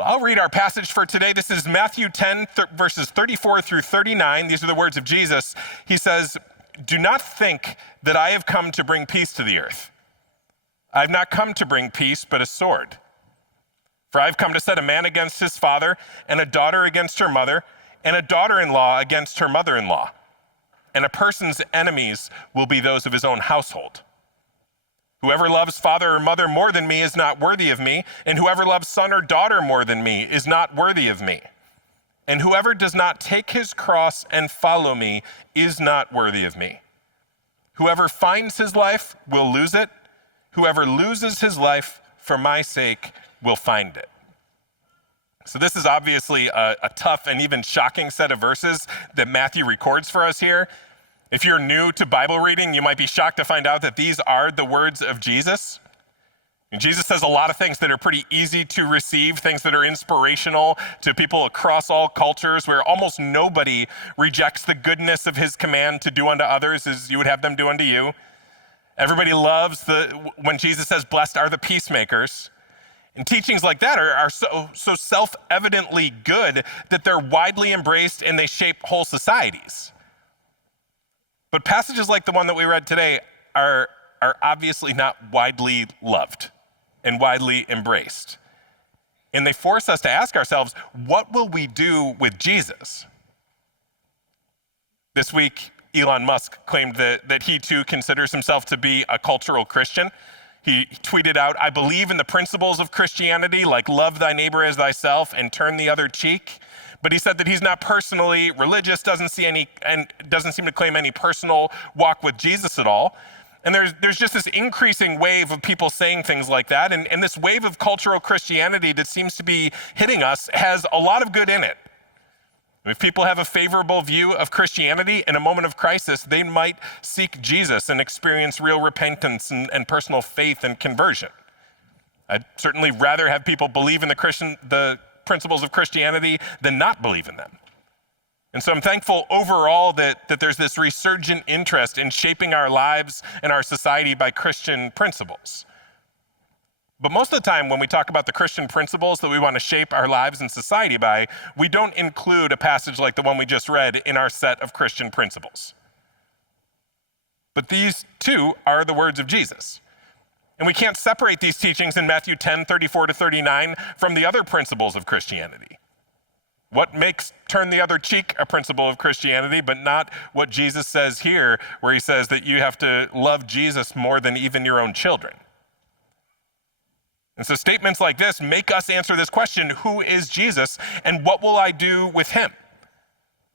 Well, I'll read our passage for today. This is Matthew 10, verses 34 through 39. These are the words of Jesus. He says, "Do not think that I have come to bring peace to the earth. I have not come to bring peace, but a sword. For I have come to set a man against his father, and a daughter against her mother, and a daughter-in-law against her mother-in-law. And a person's enemies will be those of his own household. Whoever loves father or mother more than me is not worthy of me, and whoever loves son or daughter more than me is not worthy of me. And whoever does not take his cross and follow me is not worthy of me. Whoever finds his life will lose it. Whoever loses his life for my sake will find it." So this is obviously a tough and even shocking set of verses that Matthew records for us here. If you're new to Bible reading, you might be shocked to find out that these are the words of Jesus. And Jesus says a lot of things that are pretty easy to receive, things that are inspirational to people across all cultures, where almost nobody rejects the goodness of his command to do unto others as you would have them do unto you. Everybody loves when Jesus says, "Blessed are the peacemakers." And teachings like that are so self-evidently good that they're widely embraced and they shape whole societies. But passages like the one that we read today are obviously not widely loved and widely embraced. And they force us to ask ourselves, what will we do with Jesus? This week, Elon Musk claimed that he too considers himself to be a cultural Christian. He tweeted out, "I believe in the principles of Christianity, like love thy neighbor as thyself and turn the other cheek." But he said that he's not personally religious, doesn't seem to claim any personal walk with Jesus at all. And there's just this increasing wave of people saying things like that. And this wave of cultural Christianity that seems to be hitting us has a lot of good in it. If people have a favorable view of Christianity in a moment of crisis, they might seek Jesus and experience real repentance and personal faith and conversion. I'd certainly rather have people believe in the principles of Christianity than not believe in them. And so I'm thankful overall that there's this resurgent interest in shaping our lives and our society by Christian principles. But most of the time when we talk about the Christian principles that we want to shape our lives and society by, we don't include a passage like the one we just read in our set of Christian principles. But these too are the words of Jesus. And we can't separate these teachings in Matthew 10, 34 to 39 from the other principles of Christianity. What makes turn the other cheek a principle of Christianity, but not what Jesus says here, where he says that you have to love Jesus more than even your own children. And so statements like this make us answer this question, who is Jesus and what will I do with him?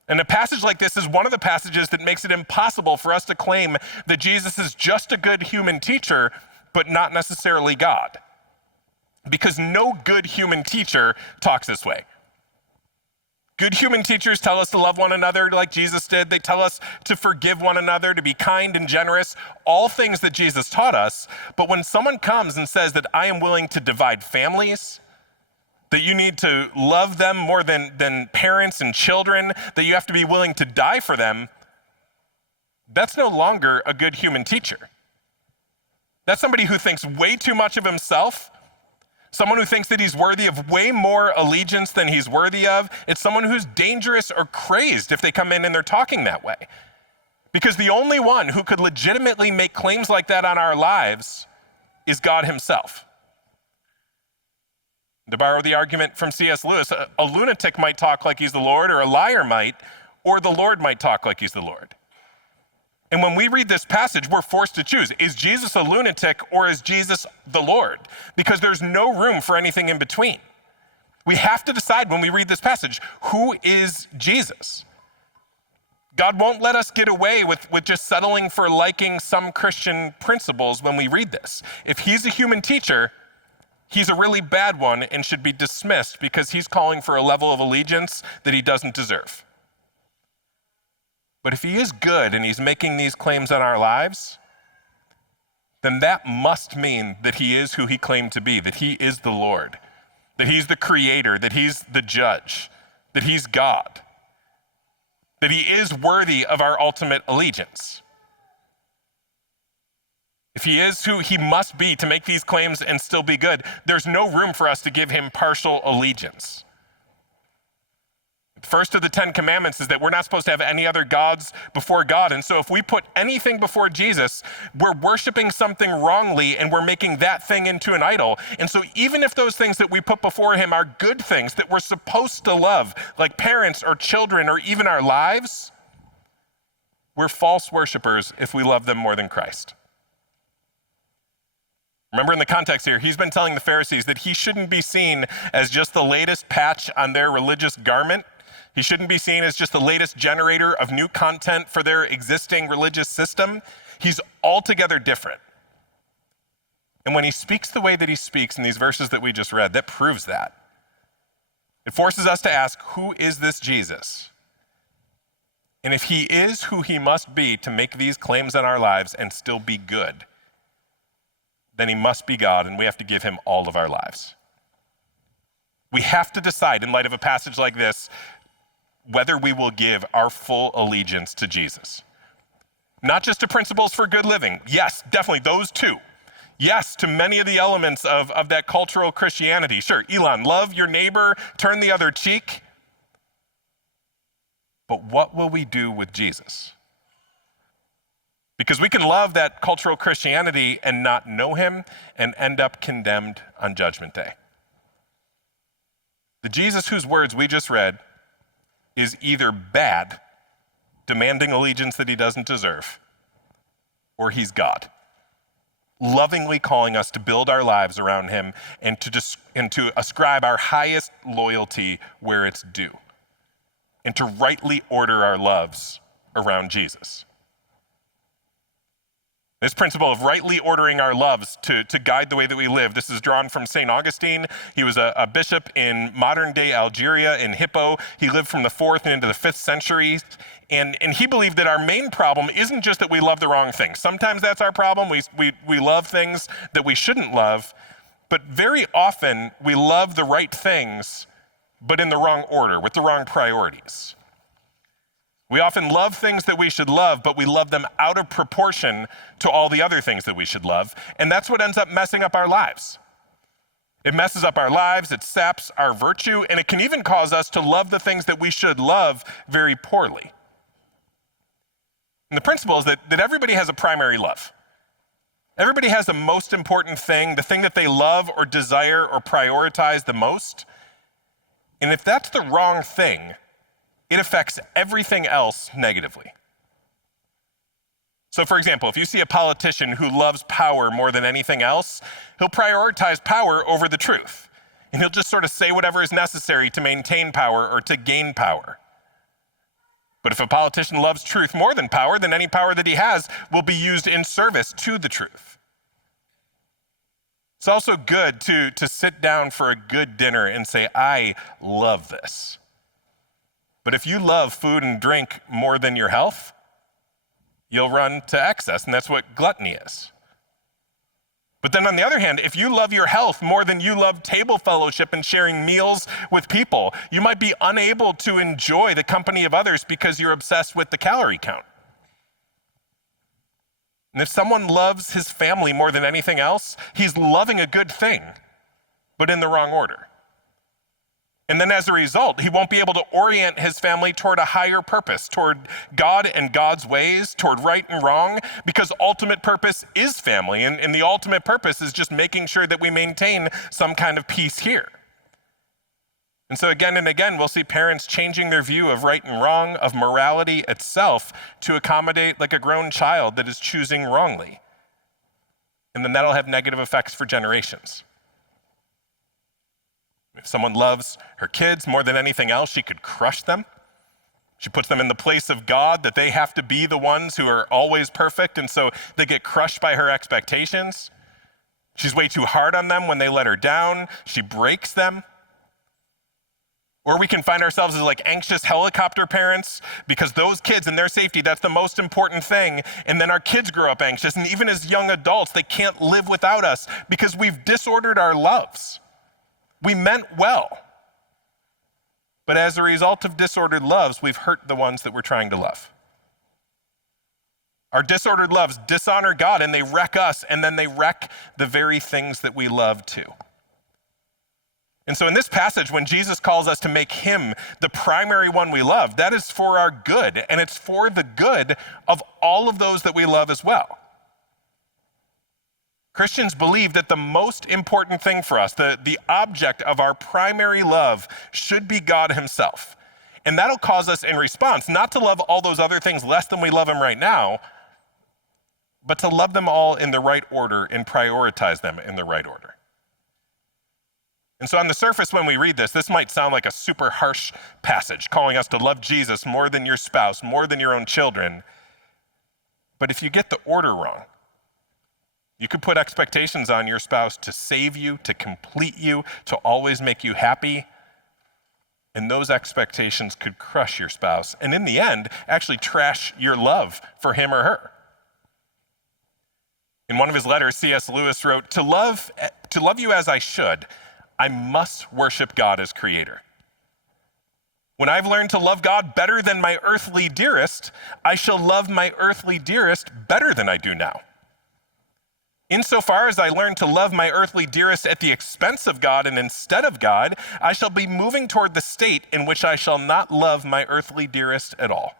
And a passage like this is one of the passages that makes it impossible for us to claim that Jesus is just a good human teacher, but not necessarily God. Because no good human teacher talks this way. Good human teachers tell us to love one another like Jesus did. They tell us to forgive one another, to be kind and generous, all things that Jesus taught us. But when someone comes and says that I am willing to divide families, that you need to love them more than parents and children, that you have to be willing to die for them, that's no longer a good human teacher. That's somebody who thinks way too much of himself, someone who thinks that he's worthy of way more allegiance than he's worthy of. It's someone who's dangerous or crazed if they come in and they're talking that way. Because the only one who could legitimately make claims like that on our lives is God himself. To borrow the argument from C.S. Lewis, a lunatic might talk like he's the Lord, or a liar might, or the Lord might talk like he's the Lord. And when we read this passage, we're forced to choose. Is Jesus a lunatic or is Jesus the Lord? Because there's no room for anything in between. We have to decide when we read this passage, who is Jesus? God won't let us get away with just settling for liking some Christian principles when we read this. If he's a human teacher, he's a really bad one and should be dismissed because he's calling for a level of allegiance that he doesn't deserve. But if he is good and he's making these claims on our lives, then that must mean that he is who he claimed to be, that he is the Lord, that he's the creator, that he's the judge, that he's God, that he is worthy of our ultimate allegiance. if he is who he must be to make these claims and still be good, there's no room for us to give him partial allegiance. The first of the 10 commandments is that we're not supposed to have any other gods before God. And so if we put anything before Jesus, we're worshiping something wrongly and we're making that thing into an idol. And so even if those things that we put before him are good things that we're supposed to love, like parents or children or even our lives, we're false worshipers if we love them more than Christ. Remember in the context here, he's been telling the Pharisees that he shouldn't be seen as just the latest patch on their religious garment. He shouldn't be seen as just the latest generator of new content for their existing religious system. He's altogether different. And when he speaks the way that he speaks in these verses that we just read, that proves that. It forces us to ask, who is this Jesus? And if he is who he must be to make these claims in our lives and still be good, then he must be God, and we have to give him all of our lives. We have to decide, in light of a passage like this, whether we will give our full allegiance to Jesus. Not just to principles for good living. Yes, definitely, those two. Yes, to many of the elements of that cultural Christianity. Sure, Elon, love your neighbor, turn the other cheek. But what will we do with Jesus? Because we can love that cultural Christianity and not know him and end up condemned on Judgment Day. The Jesus whose words we just read is either bad, demanding allegiance that he doesn't deserve, or he's God, lovingly calling us to build our lives around him and to ascribe our highest loyalty where it's due, and to rightly order our loves around Jesus. This principle of rightly ordering our loves to guide the way that we live, this is drawn from St. Augustine. He was a bishop in modern-day Algeria, in Hippo. He lived from the 4th and into the 5th centuries. And he believed that our main problem isn't just that we love the wrong things. Sometimes that's our problem. We love things that we shouldn't love. But very often, we love the right things, but in the wrong order, with the wrong priorities. We often love things that we should love, but we love them out of proportion to all the other things that we should love. And that's what ends up messing up our lives. It messes up our lives, it saps our virtue, and it can even cause us to love the things that we should love very poorly. And the principle is that everybody has a primary love. Everybody has the most important thing, the thing that they love or desire or prioritize the most. And if that's the wrong thing, it affects everything else negatively. So for example, if you see a politician who loves power more than anything else, he'll prioritize power over the truth. And he'll just sort of say whatever is necessary to maintain power or to gain power. But if a politician loves truth more than power, then any power that he has will be used in service to the truth. It's also good to sit down for a good dinner and say, I love this. But if you love food and drink more than your health, you'll run to excess, and that's what gluttony is. But then on the other hand, if you love your health more than you love table fellowship and sharing meals with people, you might be unable to enjoy the company of others because you're obsessed with the calorie count. And if someone loves his family more than anything else, he's loving a good thing, but in the wrong order. And then as a result, he won't be able to orient his family toward a higher purpose, toward God and God's ways, toward right and wrong, because ultimate purpose is family. And the ultimate purpose is just making sure that we maintain some kind of peace here. And so again and again, we'll see parents changing their view of right and wrong, of morality itself, to accommodate like a grown child that is choosing wrongly. And then that'll have negative effects for generations. If someone loves her kids more than anything else, she could crush them. She puts them in the place of God, that they have to be the ones who are always perfect, and so they get crushed by her expectations. She's way too hard on them when they let her down. She breaks them. Or we can find ourselves as like anxious helicopter parents because those kids and their safety, that's the most important thing. And then our kids grow up anxious, and even as young adults, they can't live without us because we've disordered our loves. We meant well, but as a result of disordered loves, we've hurt the ones that we're trying to love. Our disordered loves dishonor God, and they wreck us, and then they wreck the very things that we love too. And so in this passage, when Jesus calls us to make him the primary one we love, that is for our good, and it's for the good of all of those that we love as well. Christians believe that the most important thing for us, the object of our primary love, should be God himself. And that'll cause us in response not to love all those other things less than we love him right now, but to love them all in the right order and prioritize them in the right order. And so on the surface, when we read this, this might sound like a super harsh passage, calling us to love Jesus more than your spouse, more than your own children. But if you get the order wrong, you could put expectations on your spouse to save you, to complete you, to always make you happy. And those expectations could crush your spouse, and in the end, actually trash your love for him or her. In one of his letters, C.S. Lewis wrote, to love you as I should, I must worship God as creator. When I've learned to love God better than my earthly dearest, I shall love my earthly dearest better than I do now. Insofar as I learn to love my earthly dearest at the expense of God and instead of God, I shall be moving toward the state in which I shall not love my earthly dearest at all.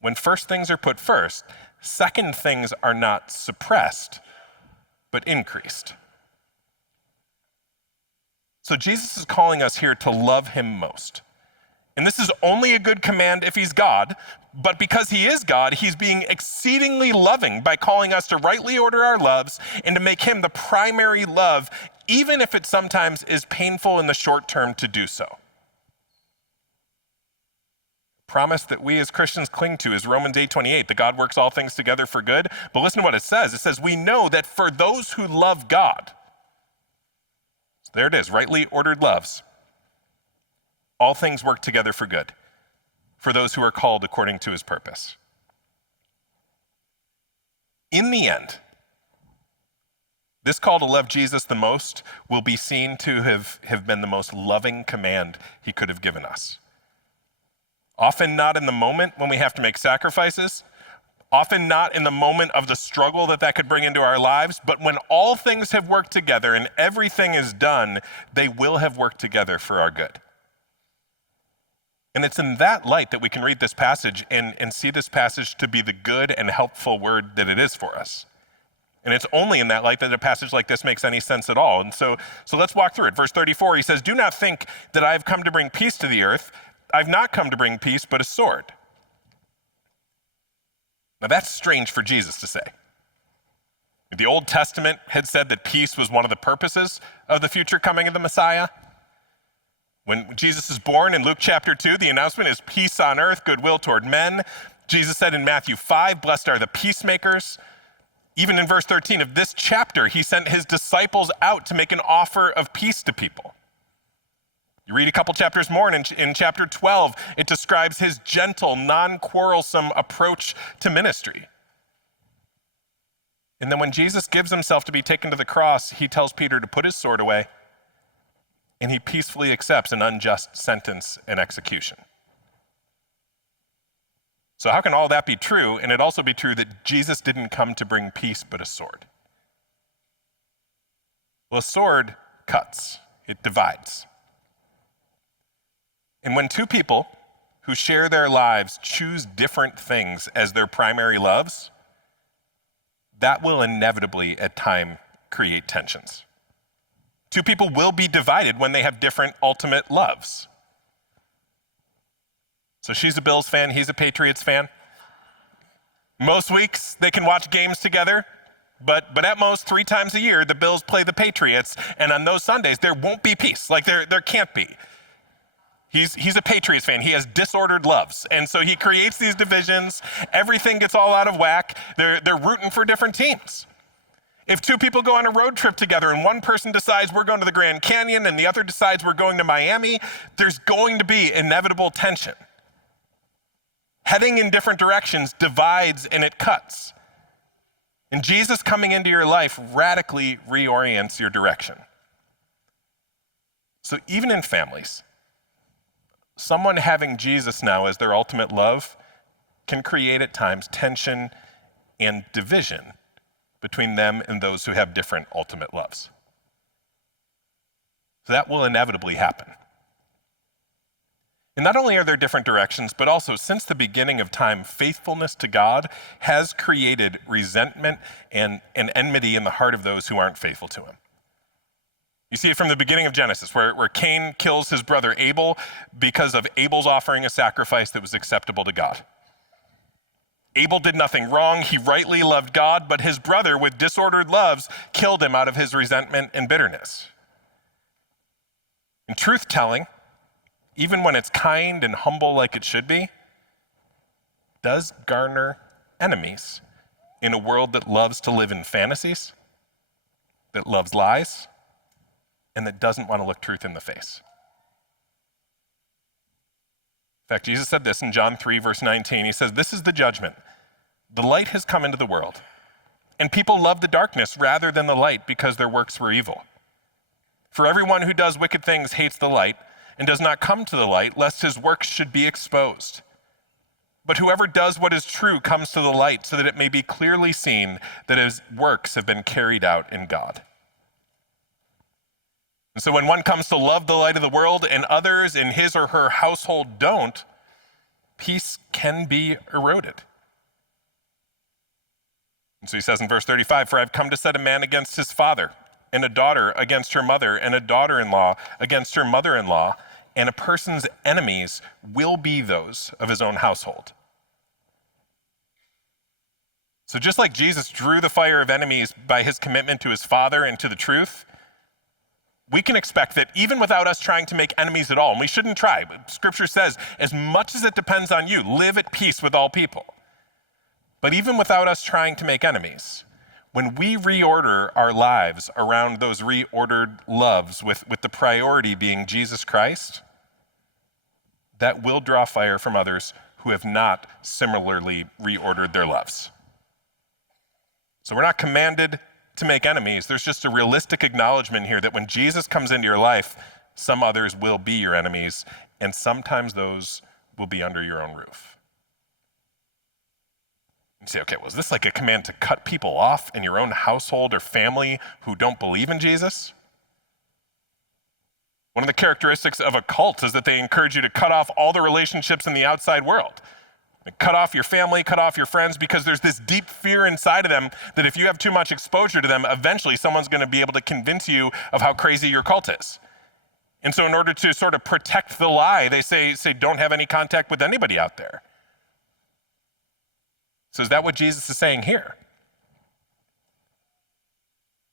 When first things are put first, second things are not suppressed, but increased. So Jesus is calling us here to love him most. And this is only a good command if he's God, but because he is God, he's being exceedingly loving by calling us to rightly order our loves and to make him the primary love, even if it sometimes is painful in the short term to do so. Promise that we as Christians cling to is Romans 8:28, that God works all things together for good. But listen to what it says. It says, we know that for those who love God, so there it is, rightly ordered loves, all things work together for good, for those who are called according to his purpose. In the end, this call to love Jesus the most will be seen to have been the most loving command he could have given us. Often not in the moment when we have to make sacrifices, often not in the moment of the struggle that could bring into our lives, but when all things have worked together and everything is done, they will have worked together for our good. And it's in that light that we can read this passage and see this passage to be the good and helpful word that it is for us. And it's only in that light that a passage like this makes any sense at all. And so let's walk through it. Verse 34, he says, do not think that I have come to bring peace to the earth. I've not come to bring peace, but a sword. Now that's strange for Jesus to say. The Old Testament had said that peace was one of the purposes of the future coming of the Messiah. When Jesus is born in Luke chapter 2, the announcement is peace on earth, goodwill toward men. Jesus said in Matthew 5, blessed are the peacemakers. Even in verse 13 of this chapter, he sent his disciples out to make an offer of peace to people. You read a couple chapters more, and in chapter 12, it describes his gentle, non-quarrelsome approach to ministry. And then when Jesus gives himself to be taken to the cross, he tells Peter to put his sword away, and he peacefully accepts an unjust sentence and execution. So how can all that be true, and it also be true that Jesus didn't come to bring peace but a sword? Well, a sword cuts, it divides. And when two people who share their lives choose different things as their primary loves, that will inevitably at time create tensions. Two people will be divided when they have different ultimate loves. So she's a Bills fan, he's a Patriots fan. Most weeks they can watch games together, but at most 3 times a year the Bills play the Patriots, and on those Sundays there won't be peace. Like there can't be. He's a Patriots fan. He has disordered loves. And so he creates these divisions. Everything gets all out of whack. They're rooting for different teams. If two people go on a road trip together and one person decides we're going to the Grand Canyon and the other decides we're going to Miami, there's going to be inevitable tension. Heading in different directions divides and it cuts. And Jesus coming into your life radically reorients your direction. So even in families, someone having Jesus now as their ultimate love can create at times tension and division between them and those who have different ultimate loves. So that will inevitably happen. And not only are there different directions, but also since the beginning of time, faithfulness to God has created resentment and enmity in the heart of those who aren't faithful to him. You see it from the beginning of Genesis, where Cain kills his brother Abel because of Abel's offering a sacrifice that was acceptable to God. Abel did nothing wrong. He rightly loved God, but his brother, with disordered loves, killed him out of his resentment and bitterness. And truth-telling, even when it's kind and humble like it should be, does garner enemies in a world that loves to live in fantasies, that loves lies, and that doesn't want to look truth in the face. In fact, Jesus said this in John 3, verse 19. He says, "This is the judgment. The light has come into the world, and people love the darkness rather than the light because their works were evil. For everyone who does wicked things hates the light and does not come to the light, lest his works should be exposed. But whoever does what is true comes to the light, so that it may be clearly seen that his works have been carried out in God." And so when one comes to love the light of the world and others in his or her household don't, peace can be eroded. And so he says in verse 35, "For I've come to set a man against his father, and a daughter against her mother, and a daughter-in-law against her mother-in-law, and a person's enemies will be those of his own household." So just like Jesus drew the fire of enemies by his commitment to his Father and to the truth, we can expect that even without us trying to make enemies at all, and we shouldn't try, but Scripture says, as much as it depends on you, live at peace with all people. But even without us trying to make enemies, when we reorder our lives around those reordered loves with the priority being Jesus Christ, that will draw fire from others who have not similarly reordered their loves. So we're not commanded to make enemies. There's just a realistic acknowledgement here that when Jesus comes into your life, some others will be your enemies, and sometimes those will be under your own roof. You say, okay, well, is this like a command to cut people off in your own household or family who don't believe in Jesus? One of the characteristics of a cult is that they encourage you to cut off all the relationships in the outside world. Cut off your family, cut off your friends, because there's this deep fear inside of them that if you have too much exposure to them, eventually someone's going to be able to convince you of how crazy your cult is. And so in order to sort of protect the lie, they say don't have any contact with anybody out there. So is that what Jesus is saying here?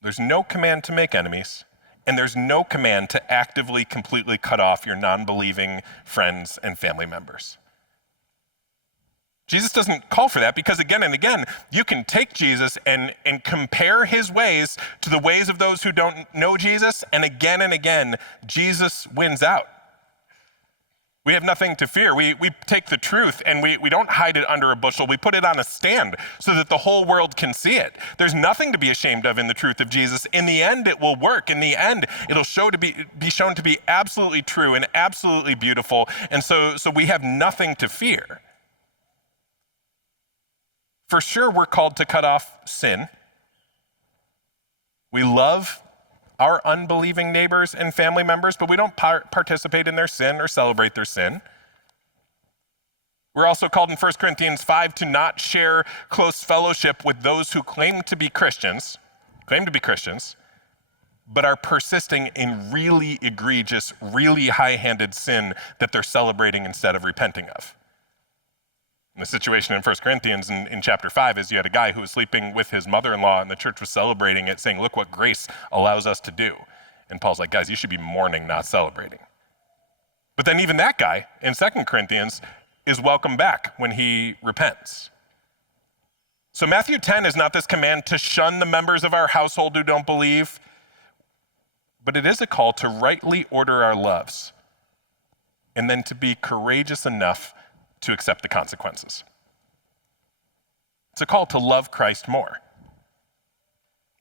There's no command to make enemies, and there's no command to actively, completely cut off your non-believing friends and family members. Jesus doesn't call for that because again and again, you can take Jesus and compare his ways to the ways of those who don't know Jesus, and again, Jesus wins out. We have nothing to fear. We take the truth and we don't hide it under a bushel. We put it on a stand so that the whole world can see it. There's nothing to be ashamed of in the truth of Jesus. In the end, it will work. In the end, it'll be shown to be absolutely true and absolutely beautiful. And so we have nothing to fear. For sure, we're called to cut off sin. We love our unbelieving neighbors and family members, but we don't participate in their sin or celebrate their sin. We're also called in 1 Corinthians 5 to not share close fellowship with those who claim to be Christians, but are persisting in really egregious, really high-handed sin that they're celebrating instead of repenting of. And the situation in 1 Corinthians in chapter 5 is you had a guy who was sleeping with his mother-in-law, and the church was celebrating it, saying, look what grace allows us to do. And Paul's like, guys, you should be mourning, not celebrating. But then even that guy in 2 Corinthians is welcome back when he repents. So Matthew 10 is not this command to shun the members of our household who don't believe, but it is a call to rightly order our loves and then to be courageous enough to accept the consequences. It's a call to love Christ more.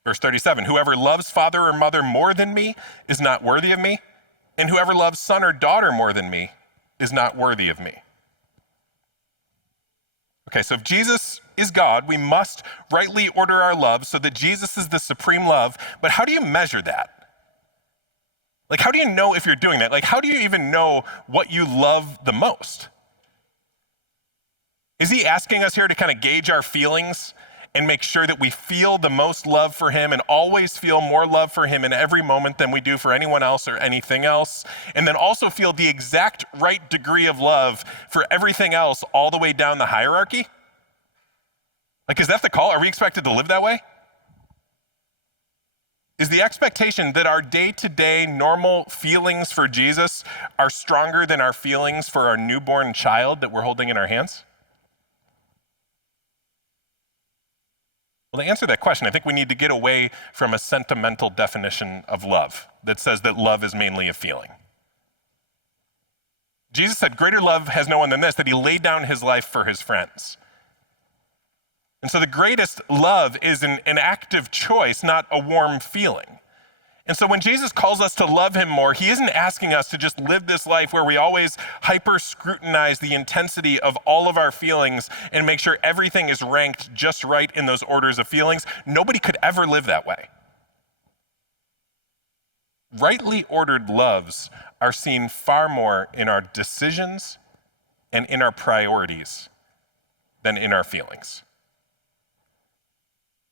Verse 37, whoever loves father or mother more than me is not worthy of me, and whoever loves son or daughter more than me is not worthy of me. Okay, so if Jesus is God, we must rightly order our love so that Jesus is the supreme love. But how do you measure that? Like, how do you know if you're doing that? Like, how do you even know what you love the most? Is he asking us here to kind of gauge our feelings and make sure that we feel the most love for him and always feel more love for him in every moment than we do for anyone else or anything else? And then also feel the exact right degree of love for everything else all the way down the hierarchy? Like, is that the call? Are we expected to live that way? Is the expectation that our day-to-day normal feelings for Jesus are stronger than our feelings for our newborn child that we're holding in our hands? Well, to answer that question, I think we need to get away from a sentimental definition of love that says that love is mainly a feeling. Jesus said, greater love has no one than this, that he laid down his life for his friends. And so the greatest love is an active choice, not a warm feeling. And so when Jesus calls us to love him more, he isn't asking us to just live this life where we always hyper-scrutinize the intensity of all of our feelings and make sure everything is ranked just right in those orders of feelings. Nobody could ever live that way. Rightly ordered loves are seen far more in our decisions and in our priorities than in our feelings.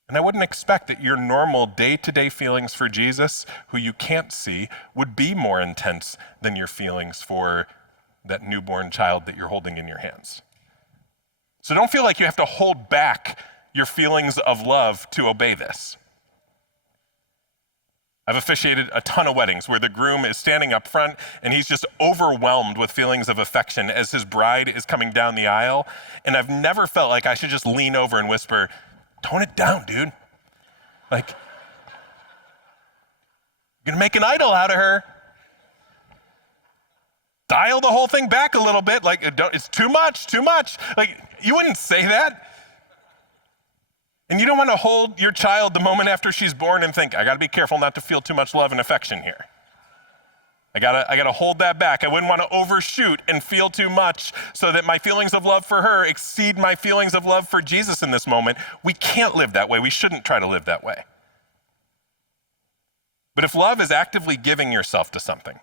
And I wouldn't expect that your normal day-to-day feelings for Jesus, who you can't see, would be more intense than your feelings for that newborn child that you're holding in your hands. So don't feel like you have to hold back your feelings of love to obey this. I've officiated a ton of weddings where the groom is standing up front and he's just overwhelmed with feelings of affection as his bride is coming down the aisle. And I've never felt like I should just lean over and whisper, tone it down, dude. Like, you're gonna make an idol out of her. Dial the whole thing back a little bit. Like, it's too much. Like, you wouldn't say that. And you don't want to hold your child the moment after she's born and think, I gotta be careful not to feel too much love and affection here. I gotta hold that back. I wouldn't want to overshoot and feel too much so that my feelings of love for her exceed my feelings of love for Jesus in this moment. We can't live that way. We shouldn't try to live that way. But if love is actively giving yourself to something,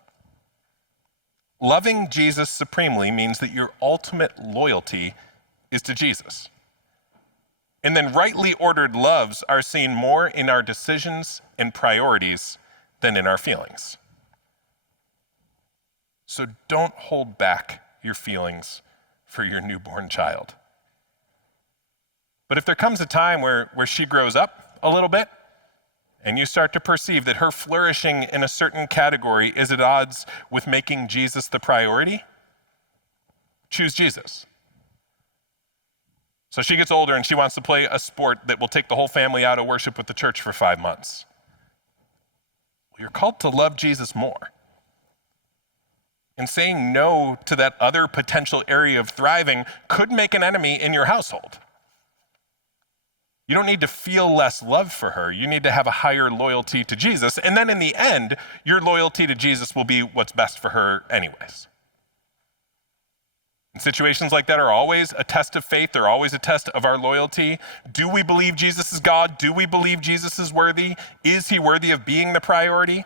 loving Jesus supremely means that your ultimate loyalty is to Jesus. And then rightly ordered loves are seen more in our decisions and priorities than in our feelings. So don't hold back your feelings for your newborn child. But if there comes a time where she grows up a little bit and you start to perceive that her flourishing in a certain category is at odds with making Jesus the priority, choose Jesus. So she gets older and she wants to play a sport that will take the whole family out of worship with the church for 5 months. Well, you're called to love Jesus more. And saying no to that other potential area of thriving could make an enemy in your household. You don't need to feel less love for her. You need to have a higher loyalty to Jesus. And then in the end, your loyalty to Jesus will be what's best for her anyways. And situations like that are always a test of faith. They're always a test of our loyalty. Do we believe Jesus is God? Do we believe Jesus is worthy? Is he worthy of being the priority?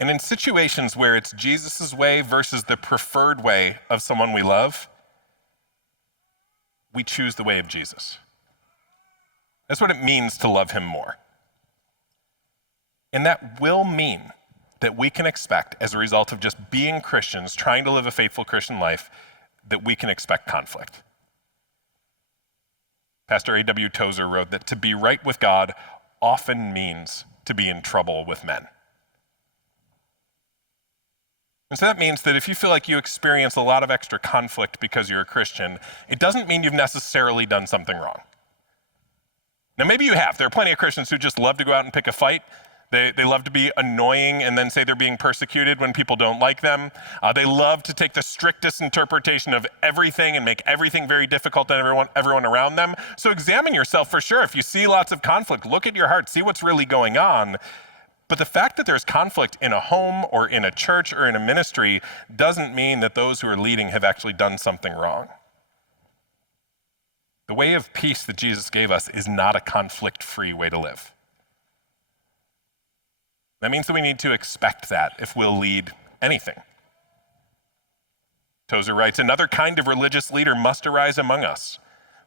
And in situations where it's Jesus' way versus the preferred way of someone we love, we choose the way of Jesus. That's what it means to love him more. And that will mean that we can expect, as a result of just being Christians, trying to live a faithful Christian life, that we can expect conflict. Pastor A.W. Tozer wrote that to be right with God often means to be in trouble with men. And so that means that if you feel like you experience a lot of extra conflict because you're a Christian, it doesn't mean you've necessarily done something wrong. Now, maybe you have. There are plenty of Christians who just love to go out and pick a fight. They love to be annoying and then say they're being persecuted when people don't like them. They love to take the strictest interpretation of everything and make everything very difficult on everyone around them. So examine yourself for sure. If you see lots of conflict, look at your heart, see what's really going on. But the fact that there's conflict in a home or in a church or in a ministry doesn't mean that those who are leading have actually done something wrong. The way of peace that Jesus gave us is not a conflict-free way to live. That means that we need to expect that if we'll lead anything. Tozer writes, another kind of religious leader must arise among us.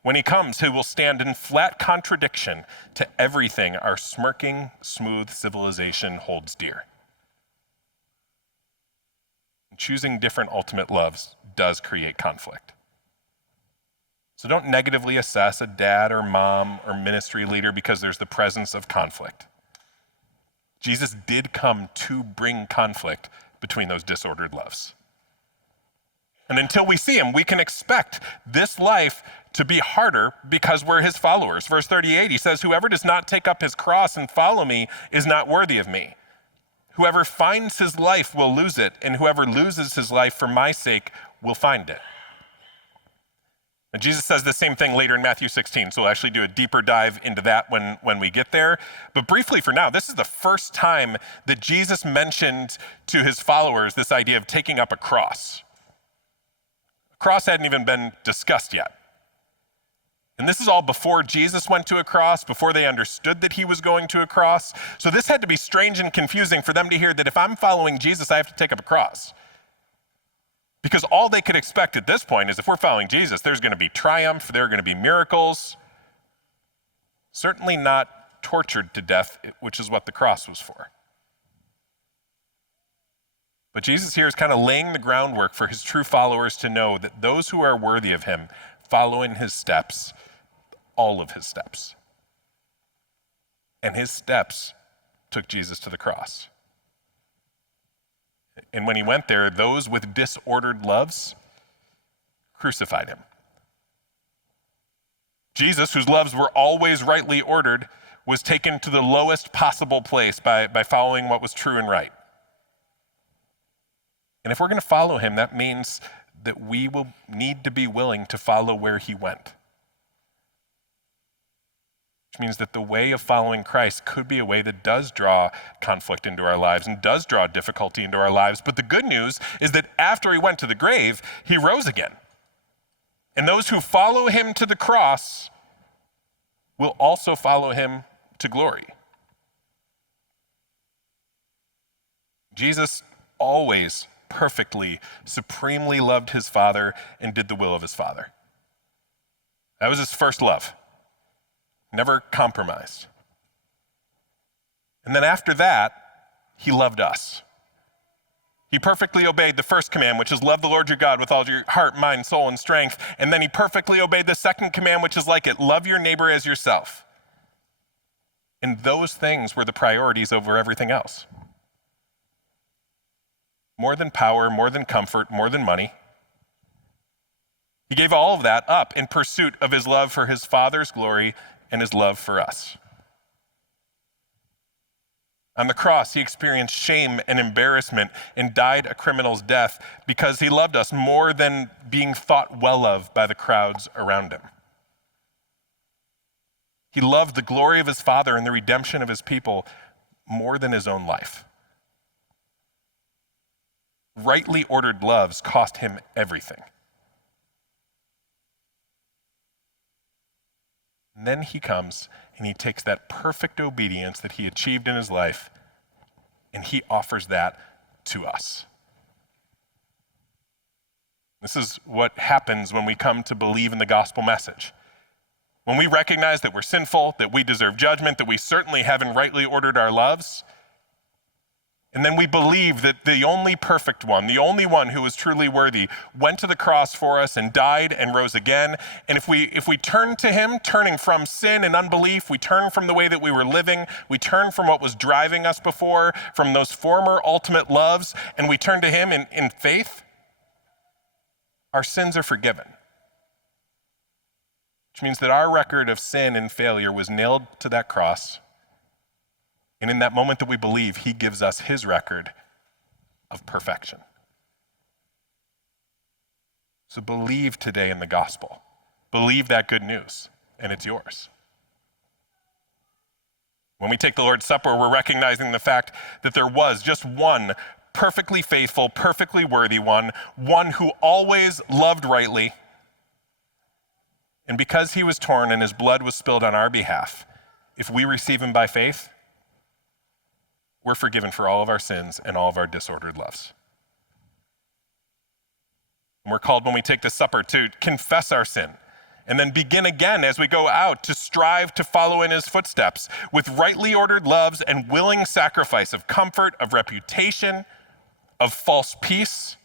When he comes, he will stand in flat contradiction to everything our smirking, smooth civilization holds dear. Choosing different ultimate loves does create conflict. So don't negatively assess a dad or mom or ministry leader because there's the presence of conflict. Jesus did come to bring conflict between those disordered loves. And until we see him, we can expect this life to be harder because we're his followers. Verse 38, he says, whoever does not take up his cross and follow me is not worthy of me. Whoever finds his life will lose it, and whoever loses his life for my sake will find it. And Jesus says the same thing later in Matthew 16, so we'll actually do a deeper dive into that when we get there. But briefly for now, this is the first time that Jesus mentioned to his followers this idea of taking up a cross. A cross hadn't even been discussed yet. And this is all before Jesus went to a cross, before they understood that he was going to a cross. So this had to be strange and confusing for them to hear that if I'm following Jesus, I have to take up a cross. Because all they could expect at this point is if we're following Jesus, there's going to be triumph, there are going to be miracles. Certainly not tortured to death, which is what the cross was for. But Jesus here is kind of laying the groundwork for his true followers to know that those who are worthy of him follow in his steps, all of his steps. And his steps took Jesus to the cross. And when he went there, those with disordered loves crucified him. Jesus, whose loves were always rightly ordered, was taken to the lowest possible place by following what was true and right. And if we're going to follow him, that means that we will need to be willing to follow where he went. Which means that the way of following Christ could be a way that does draw conflict into our lives and does draw difficulty into our lives. But the good news is that after he went to the grave, he rose again. And those who follow him to the cross will also follow him to glory. Jesus always perfectly, supremely loved his Father and did the will of his Father. That was his first love. Never compromised. And then after that, he loved us. He perfectly obeyed the first command, which is love the Lord your God with all your heart, mind, soul, and strength. And then he perfectly obeyed the second command, which is like it, love your neighbor as yourself. And those things were the priorities over everything else. More than power, more than comfort, more than money. He gave all of that up in pursuit of his love for his Father's glory and his love for us. On the cross, he experienced shame and embarrassment and died a criminal's death because he loved us more than being thought well of by the crowds around him. He loved the glory of his Father and the redemption of his people more than his own life. Rightly ordered loves cost him everything. And then he comes and he takes that perfect obedience that he achieved in his life and he offers that to us. This is what happens when we come to believe in the gospel message. When we recognize that we're sinful, that we deserve judgment, that we certainly haven't rightly ordered our loves, and then we believe that the only perfect one, the only one who was truly worthy, went to the cross for us and died and rose again. And if we turn to him, turning from sin and unbelief, we turn from the way that we were living, we turn from what was driving us before, from those former ultimate loves, and we turn to him in faith, our sins are forgiven. Which means that our record of sin and failure was nailed to that cross. And in that moment that we believe, he gives us his record of perfection. So believe today in the gospel. Believe that good news, and it's yours. When we take the Lord's Supper, we're recognizing the fact that there was just one perfectly faithful, perfectly worthy one who always loved rightly, And because he was torn and his blood was spilled on our behalf, if we receive him by faith, we're forgiven for all of our sins and all of our disordered loves. And we're called when we take the supper to confess our sin and then begin again as we go out to strive to follow in his footsteps with rightly ordered loves and willing sacrifice of comfort, of reputation, of false peace,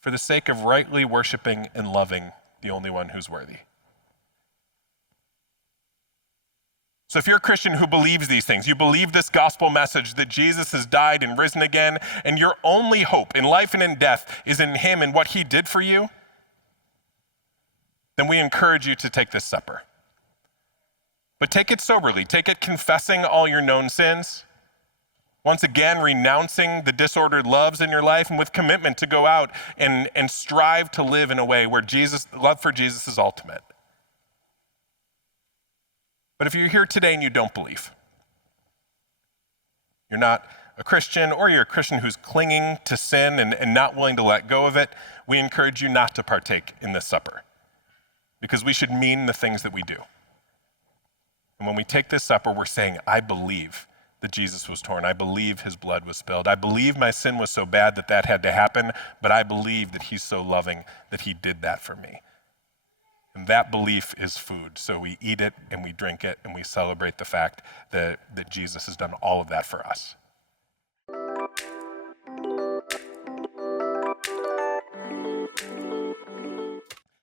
for the sake of rightly worshiping and loving the only one who's worthy. So if you're a Christian who believes these things, you believe this gospel message that Jesus has died and risen again, and your only hope in life and in death is in him and what he did for you, then we encourage you to take this supper. But take it soberly. Take it confessing all your known sins, once again renouncing the disordered loves in your life, and with commitment to go out and strive to live in a way where love for Jesus is ultimate. But if you're here today and you don't believe, you're not a Christian, or you're a Christian who's clinging to sin and not willing to let go of it, we encourage you not to partake in this supper, because we should mean the things that we do. And when we take this supper, we're saying, I believe that Jesus was torn. I believe his blood was spilled. I believe my sin was so bad that had to happen, but I believe that he's so loving that he did that for me. And that belief is food. So we eat it and we drink it and we celebrate the fact that Jesus has done all of that for us.